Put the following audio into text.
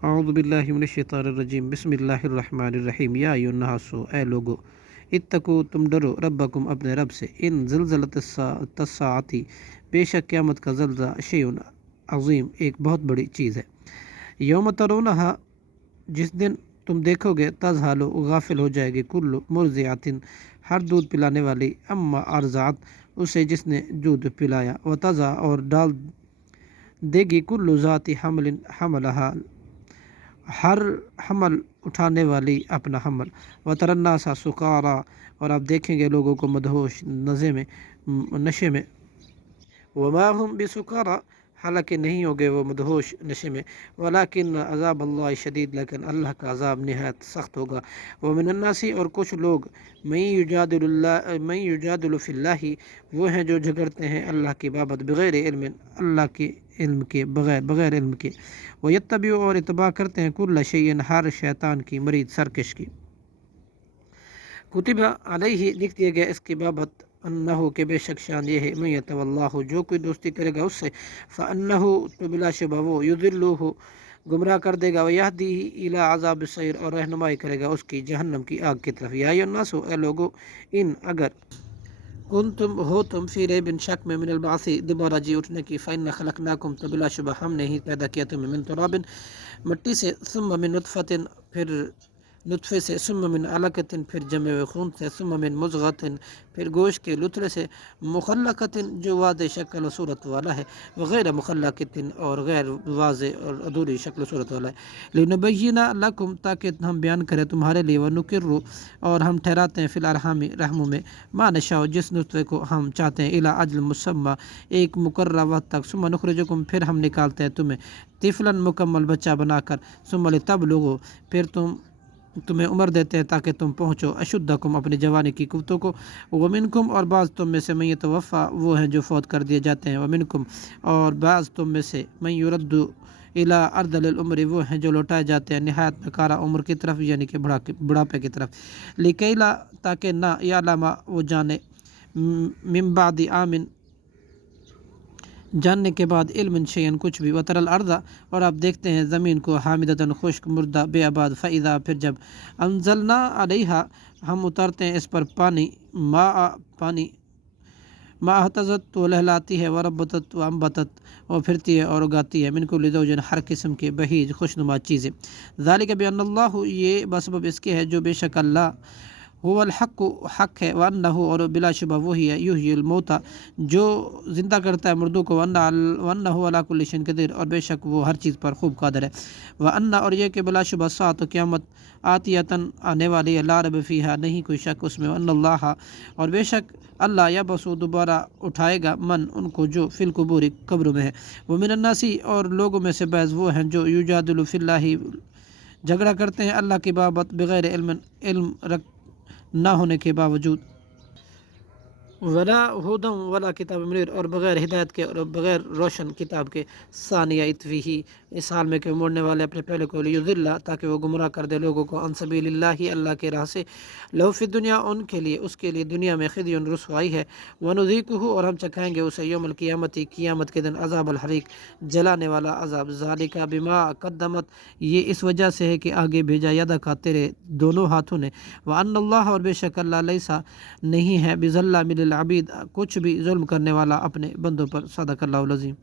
اعوذ باللہ من الشیطان الرجیم بسم اللہ الرحمن الرحیم یا ایھا الناس اے لوگو اتقو تم ڈرو ربکم اپنے رب سے ان زلزلۃ الساعتی بے شک قیامت کا زلزلہ شیء عظیم ایک بہت بڑی چیز ہے یوم ترونہا جس دن تم دیکھو گے تذہل غافل ہو جائے گی کل مرضعۃ ہر دودھ پلانے والی اما ارضعت اسے جس نے دودھ پلایا وتضع اور ڈال دے گی کل ذات حمل حملہا ہر حمل اٹھانے والی اپنا حمل وتری الناس سکارا اور آپ دیکھیں گے لوگوں کو مدہوش نشے میں وما هم بسکارا حالانکہ نہیں ہوگے وہ مدہوش نشے میں ولیکن عذاب اللہ شدید لیکن اللہ کا عذاب نہایت سخت ہوگا ومن الناس اور کچھ لوگ من یجادل فی اللہ وہ ہیں جو جھگڑتے ہیں اللہ کی بابت بغیر علم اللہ کے علم کے بغیر علم کے ویتبع اور اتباع کرتے ہیں کل شیء ہر شیطان کی مرید سرکش کی کتب علیہ لکھ دیا گیا اس کی بابت انہو کہ بے شک شان یہ ہے من یتولہ جو کوئی دوستی کرے گا اس سے فانہو تو بلا شبہ وہ یضلہ گمراہ کر دے گا ویہدیہ الی عذاب السعیر اور رہنمائی کرے گا اس کی جہنم کی آگ کی طرف یا ایھا الناس اے لوگو ان اگر کنتم ہو تم فی ریب شک میں من البعث دوبارہ جی اٹھنے کی فإنا خلقناکم تو بلا شبہ ہم نے ہی پیدا کیا تمہیں من تراب مٹی سے ثم من نطفۃ پھر نطفے سے ثم من علقۃ پھر جمے ہوئے خون سے ثم من مضغۃ پھر گوشت کے لتڑے سے مخلقۃ جو واضح شکل و صورت والا ہے وغیر مخلقۃ اور غیر واضح اور ادھوری شکل و صورت والا ہے لنبین لکم تاکہ ہم بیان کریں تمہارے لیے ونقر اور ہم ٹھہراتے ہیں فی الارحام رحموں میں ما نشاء جس نطفے کو ہم چاہتے ہیں الی اجل مسمى ایک مقررہ وقت تک ثم نخرجکم پھر ہم نکالتے ہیں تمہیں طفلا مکمل بچہ بنا کر ثم لتبلغوا پھر تمہیں عمر دیتے ہیں تاکہ تم پہنچو اشدکم اپنی جوانی کی قوتوں کو ومنکم اور بعض تم میں سے من یتوفی وہ ہیں جو فوت کر دیے جاتے ہیں ومنکم اور بعض تم میں سے من یرد الی ارذل العمر وہ ہیں جو لوٹائے جاتے ہیں نہایت نکارہ عمر کی طرف یعنی کہ بڑھاپے کی طرف لکیلا تاکہ نہ یعلم وہ جانے من بعد عام جاننے کے بعد علم شیئن کچھ بھی وتر الارض اور آپ دیکھتے ہیں زمین کو حامدتاً خشک مردہ بے آباد فاذا پھر جب انزلنا علیہا ہم اتارتے ہیں اس پر پانی ما اہتزت تو لہلاتی ہے وربتت و انبتت اور پھرتی ہے اور اگاتی ہے من کل زوج ہر قسم کے بہیج خوشنما چیزیں ذالک بان اللہ یہ بسبب اس کے ہے جو بے شک اللہ هو الحق حق ہے وانہ اور بلا شبہ وہی ہے یحیی الموتى جو زندہ کرتا ہے مردوں کو وانہ علی کل شیء قدیر اور بے شک وہ ہر چیز پر خوب قادر ہے وانہ اور یہ کہ بلا شبہ ساعۃ قیامت آتیۃ آنے والی ہے لا ریب فیہا نہیں کوئی شک اس میں وان اللہ اور بے شک اللہ یبعث دوبارہ اٹھائے گا من ان کو جو فی القبور قبروں میں ہے ومن الناس اور لوگوں میں سے بعض وہ ہیں جو یجادل فی اللہ جھگڑا کرتے ہیں اللہ کی بابت بغیر علم نہ ہونے کے باوجود ولا ہدم ولا کتاب منیر اور بغیر ہدایت کے اور بغیر روشن کتاب کے ثانیہ اتفیہ اس حال میں کہ موڑنے والے اپنے پہلے کو لیضل تاکہ وہ گمراہ کر دے لوگوں کو عن سبیل اللہ کے راہ سے لہو فی الدنیا ان کے لیے اس کے لیے دنیا میں خزی رسوائی ہے ونذیقہ اور ہم چکھائیں گے اسے یوم القیامت قیامت کے دن عذاب الحریق جلانے والا عذاب ذالک بما قدمت یہ اس وجہ سے ہے کہ آگے بھیجا یدک تیرے دونوں ہاتھوں نے وان اللہ اور بے شک اللہ لیسا نہیں ہے بظلام للعبید کچھ بھی ظلم کرنے والا اپنے بندوں پر صدق اللہ العظیم